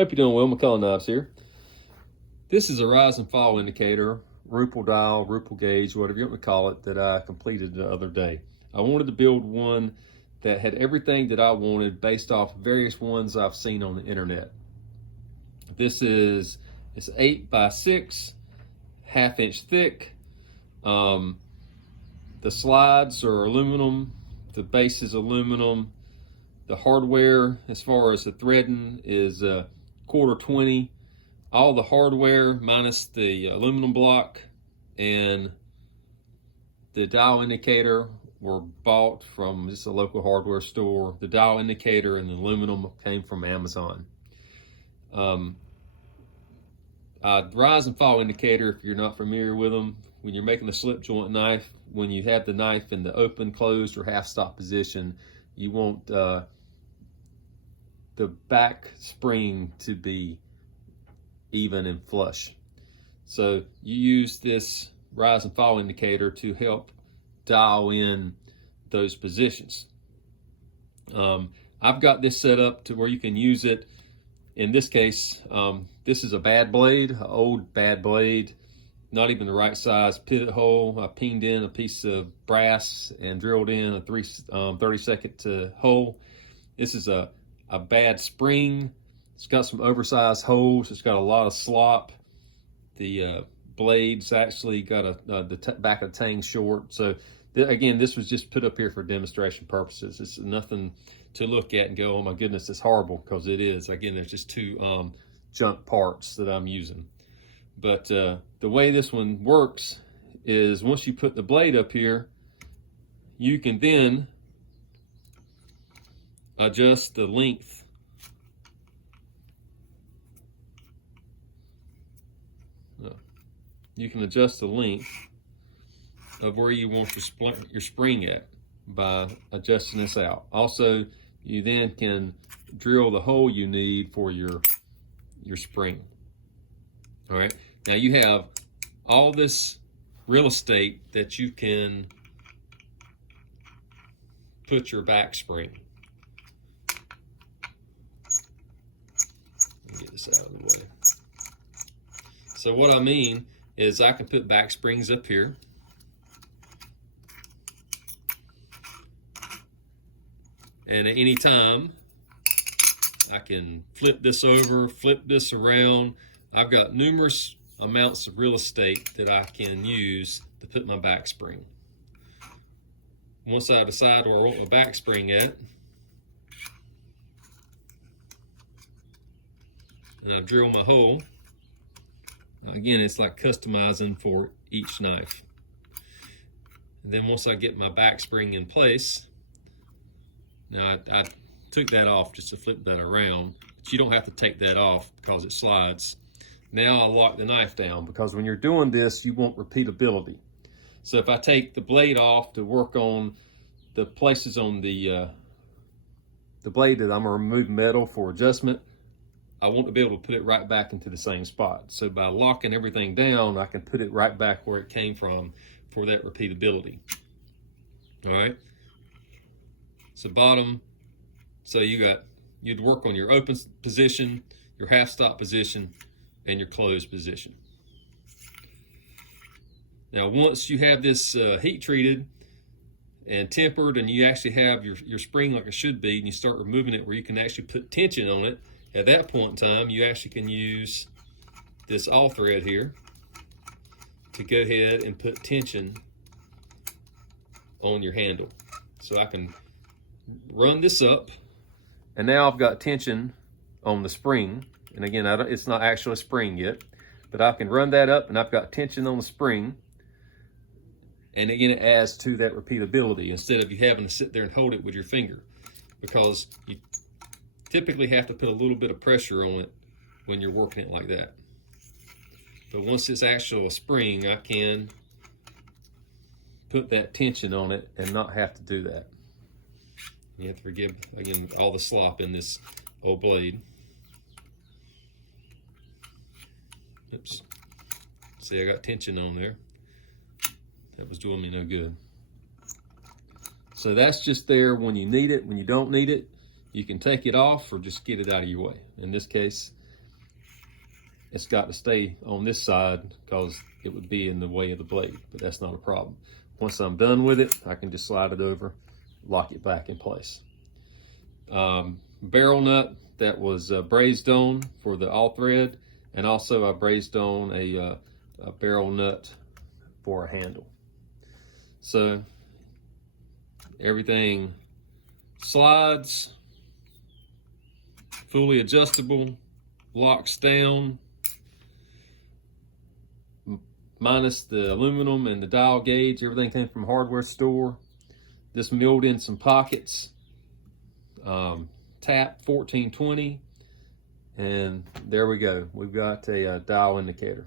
Hope you're doing well. McCullough Knobs here. This is a rise and fall indicator, Rupel dial, Rupel gauge, whatever you want to call it, that I completed the other day. I wanted to build one that had everything that I wanted based off various ones I've seen on the internet. It's 8 by 6, half-inch thick. The slides are aluminum. The base is aluminum. The hardware, as far as the threading, is quarter 20. All the hardware minus the aluminum block and the dial indicator were bought from just a local hardware store. The dial indicator and the aluminum came from Amazon. Rise and fall indicator, if you're not familiar with them, when you're making a slip joint knife, when you have the knife in the open, closed, or half stop position, you want the back spring to be even and flush. So you use this rise and fall indicator to help dial in those positions. I've got this set up to where you can use it. In this case, this is a bad blade, an old bad blade, not even the right size pivot hole. I pinged in a piece of brass and drilled in a 30-second hole. This is a bad spring. It's got some oversized holes. It's got a lot of slop. The blade's actually got the back of the tang short. So again, this was just put up here for demonstration purposes. It's nothing to look at and go, oh my goodness, it's horrible, because it is. Again, there's just two junk parts that I'm using. But the way this one works is once you put the blade up here, you can then adjust the length. You can adjust the length of where you want your spring at by adjusting this out. Also, you then can drill the hole you need for your spring. All right, now you have all this real estate that you can put your back spring. Let me get this out of the way. So what I mean is I can put back springs up here. And at any time, I can flip this over, flip this around. I've got numerous amounts of real estate that I can use to put my back spring. Once I decide where I want my back spring at, and I drill my hole. Again, it's like customizing for each knife. And then once I get my back spring in place, now I took that off just to flip that around, but you don't have to take that off because it slides. Now I'll lock the knife down, because when you're doing this, you want repeatability. So if I take the blade off to work on the places on the blade that I'm going to remove metal for adjustment, I want to be able to put it right back into the same spot. So by locking everything down, I can put it right back where it came from for that repeatability. All right. So bottom, so you'd work on your open position, your half stop position, and your closed position. Now, once you have this heat treated and tempered, and you actually have your spring like it should be, and you start removing it where you can actually put tension on it, at that point in time, you actually can use this all thread here to go ahead and put tension on your handle. So I can run this up, and now I've got tension on the spring. And again, it's not actually a spring yet, but I can run that up, and I've got tension on the spring. And again, it adds to that repeatability instead of you having to sit there and hold it with your finger, because you typically have to put a little bit of pressure on it when you're working it like that. But once it's actually a spring, I can put that tension on it and not have to do that. You have to forgive, again, all the slop in this old blade. Oops. See, I got tension on there. That was doing me no good. So that's just there when you need it. When you don't need it, you can take it off or just get it out of your way. In this case, it's got to stay on this side because it would be in the way of the blade, but that's not a problem. Once I'm done with it, I can just slide it over, lock it back in place. Barrel nut that was brazed on for the all thread, and also I brazed on a barrel nut for a handle. So everything slides, fully adjustable, locks down, minus the aluminum and the dial gauge. Everything came from a hardware store. This milled in some pockets. Tap 1420, and there we go. We've got a dial indicator.